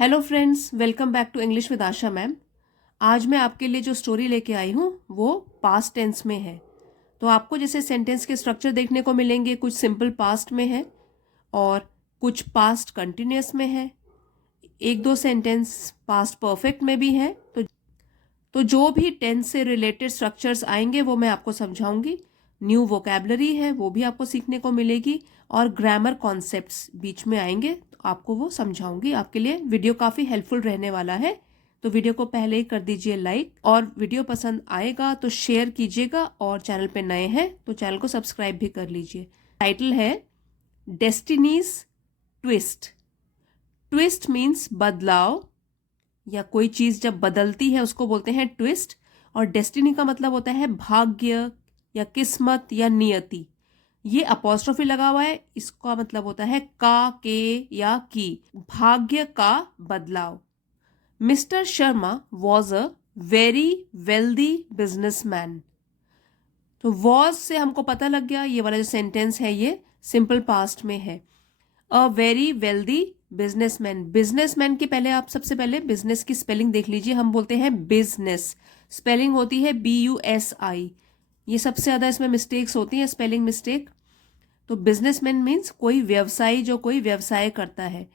Hello friends, welcome back to English with Asha ma'am. आज मैं आपके लिए जो स्टोरी लेके आई हूँ वो पास्ट टेंस में है। तो आपको जैसे सेंटेंस के स्ट्रक्चर देखने को मिलेंगे, कुछ सिंपल पास्ट में है और कुछ पास्ट कंटिन्यूस में है, एक दो सेंटेंस पास्ट परफेक्ट में भी है। तो जो भी टेंस से रिलेटेड स्ट्रक्चर्स आएंगे वो मैं आपको समझाऊंगी। न्यू वोकैबलरी है वो भी आपको सीखने को मिलेगी और ग्रामर कॉन्सेप्ट्स बीच में आएंगे तो आपको वो समझाऊंगी। आपके लिए वीडियो काफ़ी हेल्पफुल रहने वाला है, तो वीडियो को पहले ही कर दीजिए लाइक, और वीडियो पसंद आएगा तो शेयर कीजिएगा, और चैनल पे नए हैं तो चैनल को सब्सक्राइब भी कर लीजिए। टाइटल है डेस्टिनीज ट्विस्ट। ट्विस्ट मीन्स बदलाव, या कोई चीज जब बदलती है उसको बोलते हैं ट्विस्ट। और डेस्टिनी का मतलब होता है भाग्य या किस्मत या नियति। ये अपॉस्ट्रोफी लगा हुआ है, इसका मतलब होता है का, के या की, भाग्य का बदलाव। Mister Sharma was a very wealthy businessman. तो वॉज से हमको पता लग गया ये वाला जो सेंटेंस है ये सिंपल पास्ट में है। A very wealthy businessman, businessman के पहले आप सबसे पहले बिजनेस की स्पेलिंग देख लीजिए। हम बोलते हैं बिजनेस, स्पेलिंग होती है BUSI। ये सबसे ज्यादा इसमें मिस्टेक्स होती हैं, स्पेलिंग मिस्टेक। तो बिजनेसमैन मीन्स कोई व्यवसायी जो कोई व्यवसाय करता है,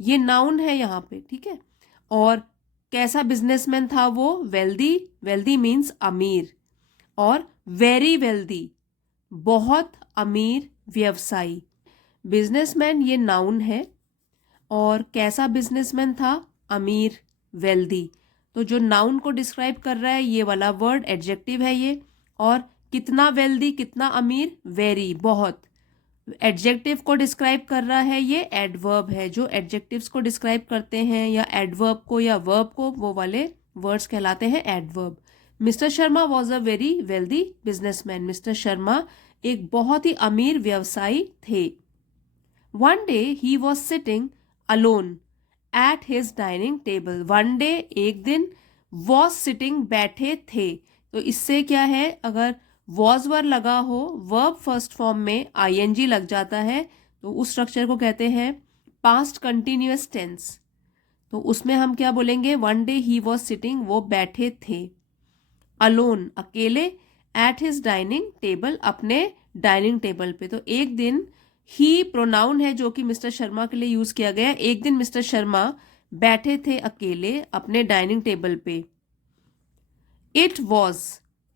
ये नाउन है यहाँ पे, ठीक है। और कैसा बिजनेसमैन था वो? वेल्दी, वेल्दी मीन्स अमीर, और वेरी वेल्दी बहुत अमीर व्यवसायी। बिजनेसमैन ये नाउन है, और कैसा बिजनेसमैन था? अमीर, वेल्दी। तो जो नाउन को डिस्क्राइब कर रहा है ये वाला वर्ड एडजेक्टिव है ये। और कितना वेल्दी, कितना अमीर? वेरी, बहुत। एडजेक्टिव को डिस्क्राइब कर रहा है ये एडवर्ब है। जो एडजेक्टिव्स को डिस्क्राइब करते हैं या एडवर्ब को या वर्ब को, वो वाले वर्ड्स कहलाते हैं adverb. Mister Sharma was a very wealthy businessman. Mister Sharma एक बहुत ही अमीर व्यवसायी थे। One day he was sitting alone at his dining table. One day, एक दिन, was sitting बैठे थे। तो इससे क्या है, अगर was वर्ड लगा हो, verb फर्स्ट फॉर्म में ing लग जाता है, तो उस स्ट्रक्चर को कहते हैं पास्ट कंटिन्यूअस टेंस। तो उसमें हम क्या बोलेंगे? One day he was sitting, वो बैठे थे। अलोन, अकेले। एट हिज डाइनिंग टेबल, अपने डाइनिंग टेबल पे। तो एक दिन, ही प्रोनाउन है जो कि मिस्टर शर्मा के लिए यूज किया गया। एक दिन मिस्टर शर्मा बैठे थे अकेले अपने डाइनिंग टेबल पे। It was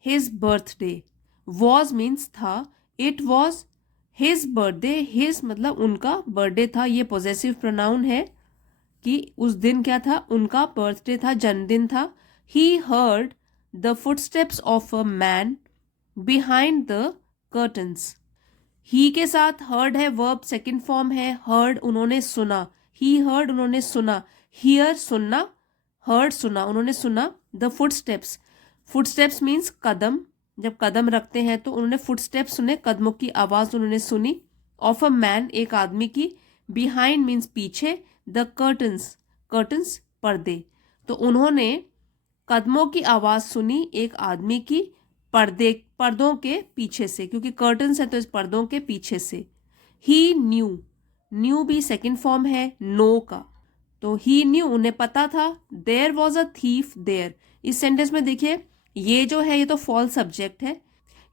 his birthday. Was means था, it was his birthday. His मतलब उनका, बर्थडे था ये पॉजेसिव प्रोनाउन है कि उस दिन क्या था? उनका बर्थडे था, जन्मदिन था। He heard the footsteps of a man behind the curtains. He के साथ हर्ड है, वर्ब सेकंड फॉर्म है। हर्ड उन्होंने सुना, ही हर्ड उन्होंने सुना, हियर सुनना, हर्ड सुना, उन्होंने सुना। द फुटस्टेप्स, फुटस्टेप्स मीन्स कदम, जब कदम रखते हैं तो उन्होंने फुटस्टेप्स सुने, कदमों की आवाज उन्होंने सुनी। ऑफ अ मैन, एक आदमी की। बिहाइंड मीन्स पीछे। द कर्टन्स, कर्टन्स पर्दे। तो उन्होंने कदमों की आवाज सुनी एक आदमी की, पर्दों के पीछे से, क्योंकि कर्टन्स है तो इस पर्दों के पीछे से। ही न्यू, न्यू भी सेकंड फॉर्म है नो का। तो ही न्यू, उन्हें पता था। There was a thief there. इस सेंटेंस में देखिए, ये जो है ये तो फॉल्स सब्जेक्ट है,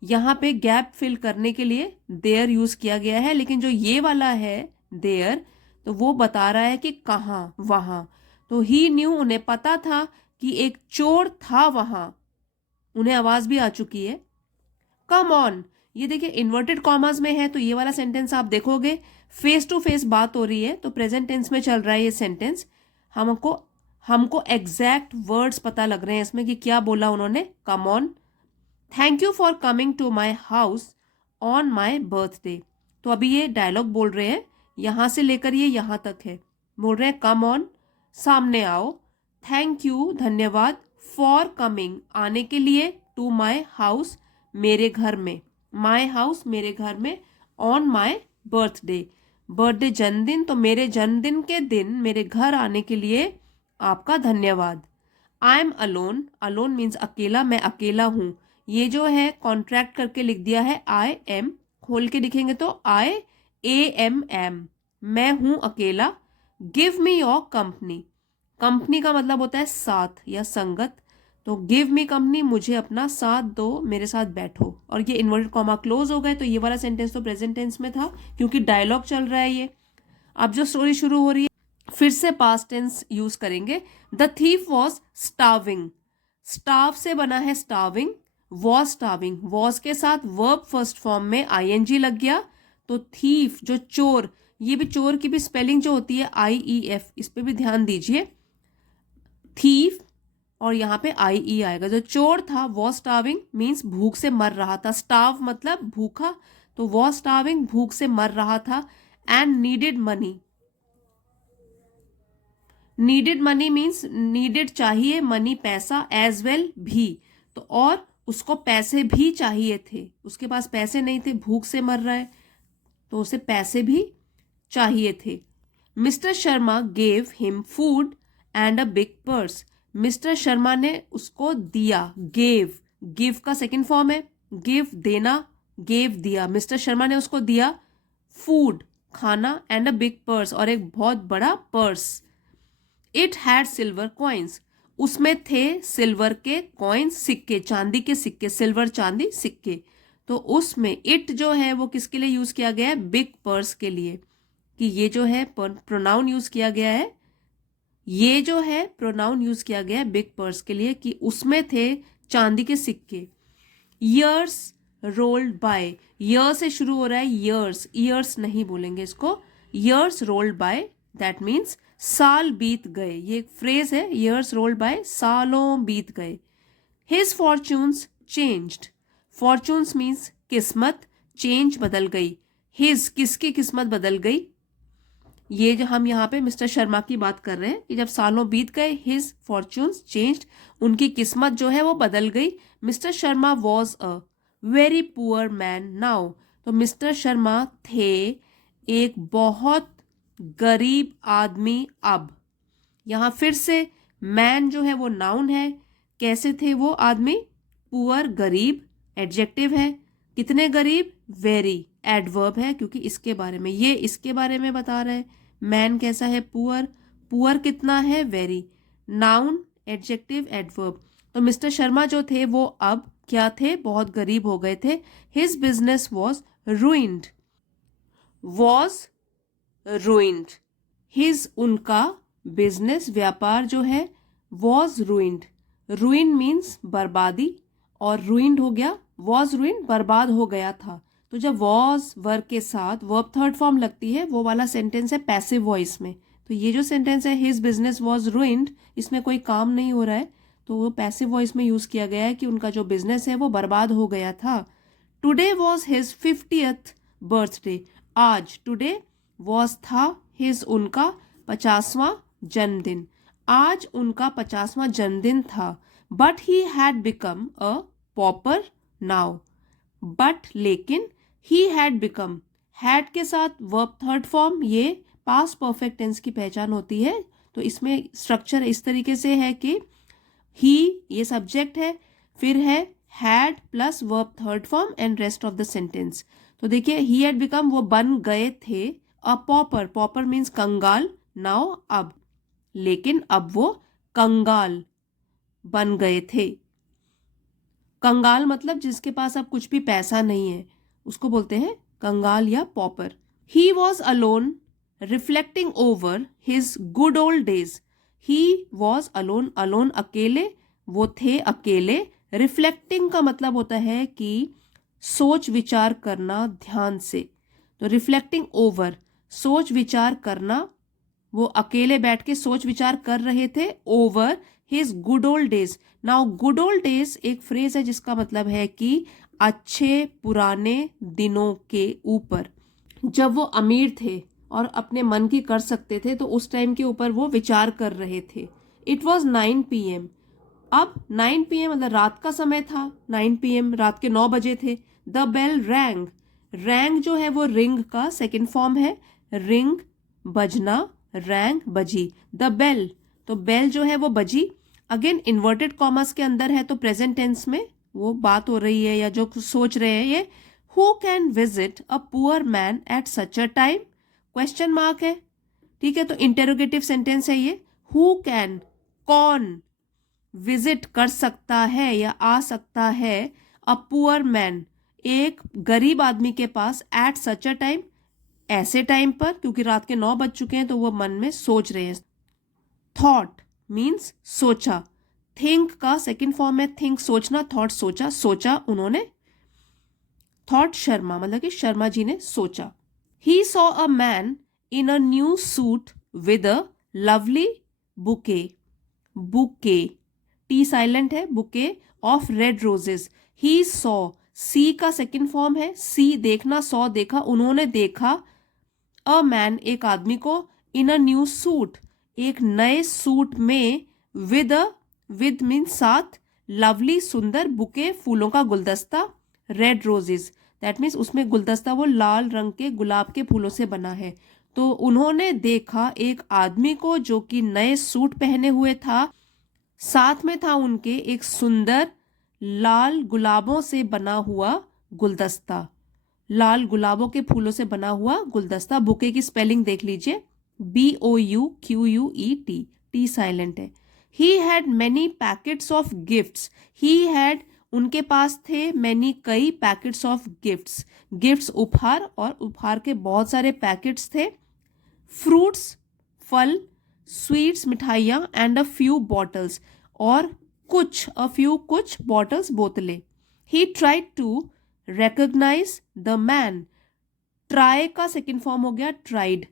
यहाँ पे गैप फिल करने के लिए देयर यूज किया गया है। लेकिन जो ये वाला है देयर, तो वो बता रहा है कि कहाँ, वहां। तो ही न्यू, उन्हें पता था कि एक चोर था वहां, उन्हें आवाज भी आ चुकी है। कम ऑन, ये देखिए इन्वर्टेड कॉमर्स में है, तो ये वाला सेंटेंस आप देखोगे फेस टू फेस बात हो रही है, तो प्रेजेंट टेंस में चल रहा है ये सेंटेंस। हमको हमको एग्जैक्ट वर्ड्स पता लग रहे हैं इसमें कि क्या बोला उन्होंने। Come on, thank you for coming to my house on my birthday. तो अभी ये डायलॉग बोल रहे हैं, यहां से लेकर ये यहां तक है। बोल रहे हैं कम ऑन, सामने आओ। थैंक यू, धन्यवाद। फॉर कमिंग, आने के लिए। टू माई हाउस, मेरे घर में। माई हाउस, मेरे घर में। ऑन माई बर्थडे, बर्थडे जन्मदिन, तो मेरे जन्मदिन के दिन मेरे घर आने के लिए आपका धन्यवाद। I am alone, alone means अकेला, मैं अकेला हूं। ये जो है कॉन्ट्रैक्ट करके लिख दिया है आई एम, खोल के लिखेंगे तो IAMM, मैं हूं अकेला। Give me your company, company का मतलब होता है साथ या संगत, तो गिव मी कंपनी, मुझे अपना साथ दो, मेरे साथ बैठो। और ये इन्वर्टेड कॉमा क्लोज हो गए, तो ये वाला सेंटेंस तो प्रेजेंट टेंस में था क्योंकि डायलॉग चल रहा है ये। अब जो स्टोरी शुरू हो रही है फिर से पास्ट टेंस यूज करेंगे। The thief was starving, starve से बना है स्टार्विंग, वॉज स्टार्विंग, वॉज के साथ वर्ब फर्स्ट फॉर्म में आईएनजी लग गया, तो थीफ जो चोर, ये भी चोर की भी स्पेलिंग जो होती है IEF, इस पे भी ध्यान दीजिए, थीफ और यहाँ पे IE आएगा। जो चोर था वॉज स्टार्विंग मीन्स भूख से मर रहा था, स्टार्व मतलब भूखा, तो वॉज स्टार्विंग भूख से मर रहा था, and needed money, needed money means needed चाहिए, मनी पैसा, एज वेल भी, तो और उसको पैसे भी चाहिए थे, उसके पास पैसे नहीं थे, भूख से मर रहा है तो उसे पैसे भी चाहिए थे। Mister Sharma gave him food and a big purse, mister Sharma ने उसको दिया, गेव, गिव का सेकंड फॉर्म है, गिव देना, गेव दिया, मिस्टर शर्मा ने उसको दिया फूड खाना, एंड अ बिग पर्स और एक बहुत बड़ा purse. It had silver coins, उसमें थे सिल्वर के कॉइन्स, सिक्के, चांदी के सिक्के, सिल्वर चांदी सिक्के, तो उसमें इट जो है वो किसके लिए यूज किया गया है, बिग पर्स के लिए, कि ये जो है प्रोनाउन यूज किया गया है, ये जो है प्रोनाउन यूज किया गया है बिग पर्स के लिए कि उसमें थे चांदी के सिक्के। ईयर्स रोल्ड बाय, ईयर से शुरू हो रहा है, ईयर्स, ईयर्स नहीं बोलेंगे इसको, years rolled bye, that means साल बीत गए, ये एक फ्रेज है, ईयर्स रोल्ड बाय, सालों बीत गए। His fortunes changed, fortunes means किस्मत, चेंज बदल गई, हिज किसकी किस्मत बदल गई, ये जो हम यहाँ पे मिस्टर शर्मा की बात कर रहे हैं कि जब सालों बीत गए, हिज फॉर्च्यून्स चेंज्ड, उनकी किस्मत जो है वो बदल गई। Mister Sharma was a very poor man now, तो मिस्टर शर्मा थे एक बहुत गरीब आदमी अब। यहाँ फिर से मैन जो है वो नाउन है, कैसे थे वो आदमी, पुअर गरीब, एडजेक्टिव है, कितने गरीब, वेरी, एडवर्ब है क्योंकि इसके बारे में, ये इसके बारे में बता रहे हैं, मैन कैसा है, पुअर, पुअर कितना है, वेरी, नाउन, एडजेक्टिव, एडवर्ब, तो मिस्टर शर्मा जो थे वो अब क्या थे, बहुत गरीब हो गए थे। His business was ruined, was ruined, his उनका, बिजनेस व्यापार जो है, वॉज ruined, ruin मीन्स बर्बादी और ruined हो गया, वॉज ruined बर्बाद हो गया था, तो जब वॉज वर्ब के साथ वर्ब थर्ड फॉर्म लगती है वो वाला सेंटेंस है पैसिव वॉइस में, तो ये जो सेंटेंस है हिज बिजनेस वॉज ruined, इसमें कोई काम नहीं हो रहा है, तो वो पैसिव वॉइस में यूज किया गया है कि उनका जो बिजनेस है वो बर्बाद हो गया था। Today was his 50th birthday, आज, टुडे वॉज था, हिज उनका, 50वां जन्मदिन, आज उनका 50वां जन्मदिन था। But he had become a pauper now, but लेकिन, ही हैड बिकम, हैड के साथ वर्ब थर्ड फॉर्म, ये पास्ट परफेक्ट टेंस की पहचान होती है, तो इसमें स्ट्रक्चर इस तरीके से है कि ही ये सब्जेक्ट है, फिर है had plus verb third form and rest of the sentence. तो देखिए ही हैड बिकम, वो बन गए थे, अ पॉपर, पॉपर मीन्स कंगाल, नाउ अब, लेकिन अब वो कंगाल बन गए थे। कंगाल मतलब जिसके पास अब कुछ भी पैसा नहीं है उसको बोलते हैं कंगाल या pauper. He was alone reflecting over his good old days, he was alone, alone अकेले, वो थे अकेले, रिफ्लेक्टिंग का मतलब होता है कि सोच विचार करना ध्यान से, तो रिफ्लेक्टिंग ओवर सोच विचार करना, वो अकेले बैठ के सोच विचार कर रहे थे, over his good old days. Now good old days एक फ्रेज है जिसका मतलब है कि अच्छे पुराने दिनों के ऊपर, जब वो अमीर थे और अपने मन की कर सकते थे तो उस टाइम के ऊपर वो विचार कर रहे थे। इट वॉज 9 PM, अब 9 PM मतलब रात का समय था, 9 PM रात के 9 बजे थे। द बेल रैंग, रैंग जो है वो रिंग का सेकेंड फॉर्म है, रिंग बजना, रैंग बजी, द बेल, तो बेल जो है वो बजी, अगेन इन्वर्टेड कॉमर्स के अंदर है तो प्रेजेंट टेंस में वो बात हो रही है या जो सोच रहे हैं ये, who can visit a poor man at such a time, question mark है, ठीक है, तो इंटेरोगेटिव सेंटेंस है ये, हु कैन, कौन विजिट कर सकता है या आ सकता है, अ पुअर मैन, एक गरीब आदमी के पास, एट सच अ टाइम, ऐसे टाइम पर, क्योंकि रात के 9 बज चुके हैं तो वो मन में सोच रहे हैं। थॉट मीन्स सोचा, थिंक का सेकेंड फॉर्म है थिंक सोचना, थॉट सोचा, सोचा उन्होंने, थॉट शर्मा मतलब कि शर्मा जी ने सोचा। He saw a man in a new suit with a lovely bouquet, bouquet T silent है, bouquet of red roses. He saw, see का सेकेंड फॉर्म है सी देखना, सॉ देखा, उन्होंने देखा, अ मैन एक आदमी को, इन अ न्यू सूट एक नए सूट में, विद मीन साथ, लवली सुंदर, बुके फूलों का गुलदस्ता, रेड रोजेस दैट मीन्स उसमें गुलदस्ता वो लाल रंग के गुलाब के फूलों से बना है। तो उन्होंने देखा एक आदमी को जो कि नए सूट पहने हुए था, साथ में था उनके एक सुंदर लाल गुलाबों से बना हुआ गुलदस्ता, लाल गुलाबों के फूलों से बना हुआ गुलदस्ता। बुके की स्पेलिंग देख लीजिए, BOUQUET, टी साइलेंट है। He had many packets of gifts, he had उनके पास थे, मैनी कई, पैकेट्स ऑफ गिफ्ट्स, गिफ्ट्स उपहार, और उपहार के बहुत सारे पैकेट्स थे, फ्रूट्स फल, स्वीट्स मिठाइयाँ, एंड अ फ्यू बॉटल्स और कुछ, अ फ्यू कुछ, बॉटल्स बोतलें। He tried to recognize the man, try का सेकेंड फॉर्म हो गया ट्राइड,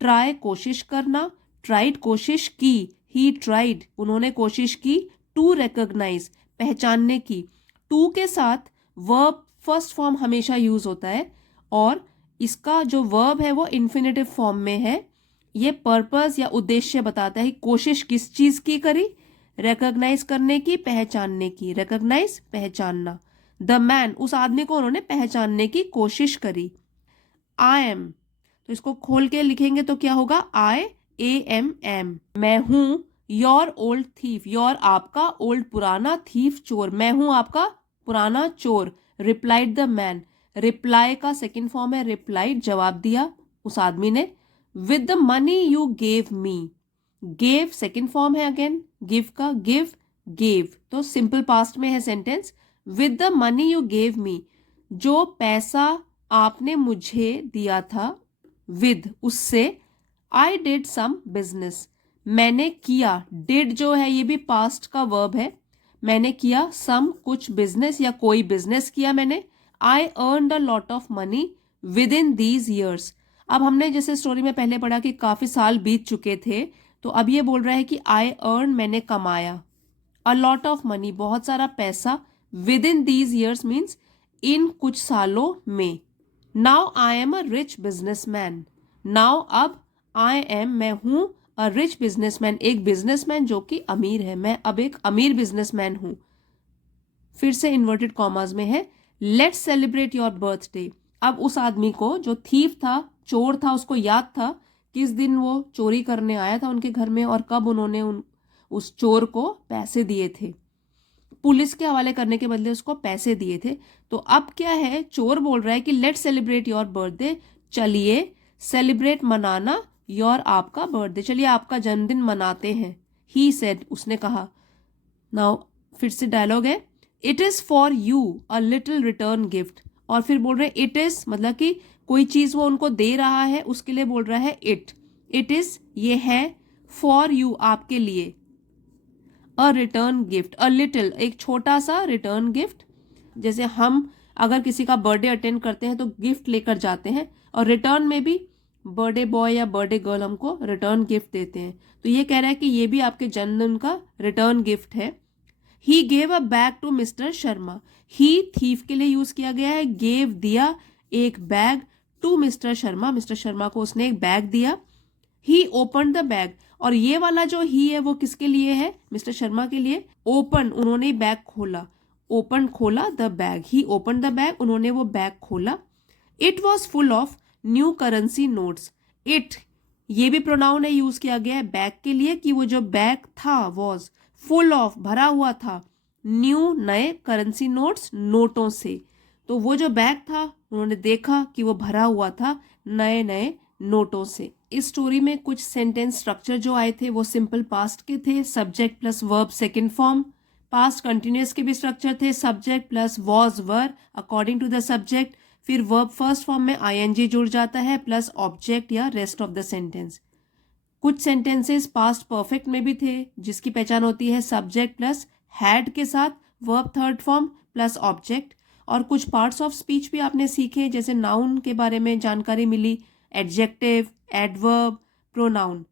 ट्राई कोशिश करना, ट्राइड कोशिश की, ही ट्राइड उन्होंने कोशिश की, टू recognize पहचानने की, टू के साथ वर्ब फर्स्ट फॉर्म हमेशा यूज होता है, और इसका जो वर्ब है वो इन्फिनेटिव फॉर्म में है। ये पर्पस या उद्देश्य बताता है, कोशिश किस चीज की करी, रिकॉग्नाइज करने की, पहचानने की, रिकॉग्नाइज पहचानना। द मैन उस आदमी को उन्होंने पहचानने की कोशिश करी। आई एम, तो इसको खोल के लिखेंगे तो क्या होगा, IAM, मैं हूं, योर ओल्ड थीफ, योर आपका, ओल्ड पुराना, थीफ चोर, मैं हूं आपका पुराना चोर। रिप्लाइड द मैन, रिप्लाई का सेकेंड फॉर्म है रिप्लाइड, जवाब दिया उस आदमी ने। With the money you gave me, gave second form है अगेन गिव का, गिव गेव, तो सिंपल पास्ट में है sentence. With the money you gave me, जो पैसा आपने मुझे दिया था, विद उससे, आई डिड सम बिजनेस, मैंने किया, डिड जो है ये भी पास्ट का वर्ब है, मैंने किया, सम कुछ, बिजनेस या कोई बिजनेस किया मैंने। I earned a lot of money within these years, अब हमने जैसे स्टोरी में पहले पढ़ा कि काफी साल बीत चुके थे, तो अब ये बोल रहा है कि आई अर्न मैंने कमाया, अ लॉट ऑफ मनी बहुत सारा पैसा, with in these years means in कुछ सालों में। Now I am a rich businessman, now अब, आई एम मैं हूं, अ रिच बिजनेसमैन एक बिजनेसमैन जो कि अमीर है, मैं अब एक अमीर बिजनेसमैन हूं। फिर से इन्वर्टेड कॉमास में है, लेट्स सेलिब्रेट योर बर्थडे, अब उस आदमी को जो थीफ था, चोर था, उसको याद था किस दिन वो चोरी करने आया था उनके घर में और कब उन्होंने उस चोर को पैसे दिए थे, पुलिस के हवाले करने के बदले उसको पैसे दिए थे। तो अब क्या है, चोर बोल रहा है कि लेट्स सेलिब्रेट योर बर्थडे, चलिए सेलिब्रेट मनाना, योर आपका बर्थडे, चलिए आपका जन्मदिन मनाते हैं। ही सेड उसने कहा। नाउ फिर से डायलॉग है, it is for you a little return gift, और फिर बोल रहे इट इज मतलब कि कोई चीज वो उनको दे रहा है उसके लिए बोल रहा है इट, इट इज ये है, फॉर यू आपके लिए, अ रिटर्न गिफ्ट, अ लिटिल एक छोटा सा रिटर्न गिफ्ट, जैसे हम अगर किसी का बर्थडे अटेंड करते हैं तो गिफ्ट लेकर जाते हैं, और रिटर्न में भी बर्थडे बॉय या बर्थडे गर्ल हमको रिटर्न गिफ्ट देते हैं, तो ये कह रहा है कि ये भी आपके जन्मदिन का रिटर्न गिफ्ट है। He gave a bag to mister Sharma, he thief के लिए यूज किया गया है, गेव दिया एक bag, to mister Sharma mister Sharma को उसने एक बैग दिया। ही ओपन द बैग, और ये वाला जो ही है वो किसके लिए है, मिस्टर शर्मा के लिए। ओपन उन्होंने बैग खोला, ओपन खोला, the bag, he open the bag उन्होंने वो बैग खोला। It was full of new currency notes, it ये भी प्रोनाउन है यूज किया गया है बैग के लिए कि वो जो बैग था वॉज फुल ऑफ भरा हुआ था, न्यू नए, करेंसी नोट्स नोटों से, तो वो जो बैग था उन्होंने देखा कि वो भरा हुआ था नए नए नोटों से। इस स्टोरी में कुछ सेंटेंस स्ट्रक्चर जो आए थे वो सिंपल पास्ट के थे, subject plus verb second form. Past continuous के भी स्ट्रक्चर थे, subject plus was were according to the subject. फिर वर्ब फर्स्ट फॉर्म में आईएनजी जुड़ जाता है प्लस ऑब्जेक्ट या रेस्ट ऑफ द सेंटेंस। कुछ सेंटेंसेस पास्ट परफेक्ट में भी थे जिसकी पहचान होती है सब्जेक्ट प्लस हैड के साथ verb third form plus object. और कुछ पार्ट्स ऑफ स्पीच भी आपने सीखे, जैसे नाउन के बारे में जानकारी मिली, एडजेक्टिव, एडवर्ब, प्रोनाउन।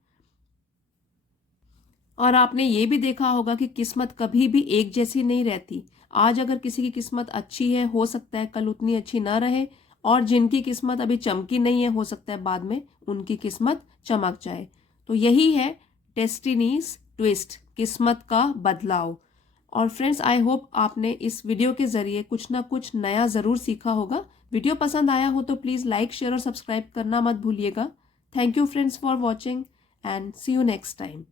और आपने ये भी देखा होगा कि किस्मत कभी भी एक जैसी नहीं रहती। आज अगर किसी की किस्मत अच्छी है, हो सकता है कल उतनी अच्छी ना रहे, और जिनकी किस्मत अभी चमकी नहीं है, हो सकता है बाद में उनकी किस्मत चमक जाए। तो यही है डेस्टिनीज ट्विस्ट, किस्मत का बदलाव। और फ्रेंड्स, आई होप आपने इस वीडियो के ज़रिए कुछ ना कुछ नया ज़रूर सीखा होगा। वीडियो पसंद आया हो तो प्लीज़ लाइक, शेयर और सब्सक्राइब करना मत भूलिएगा। Thank you friends for watching and see you next time.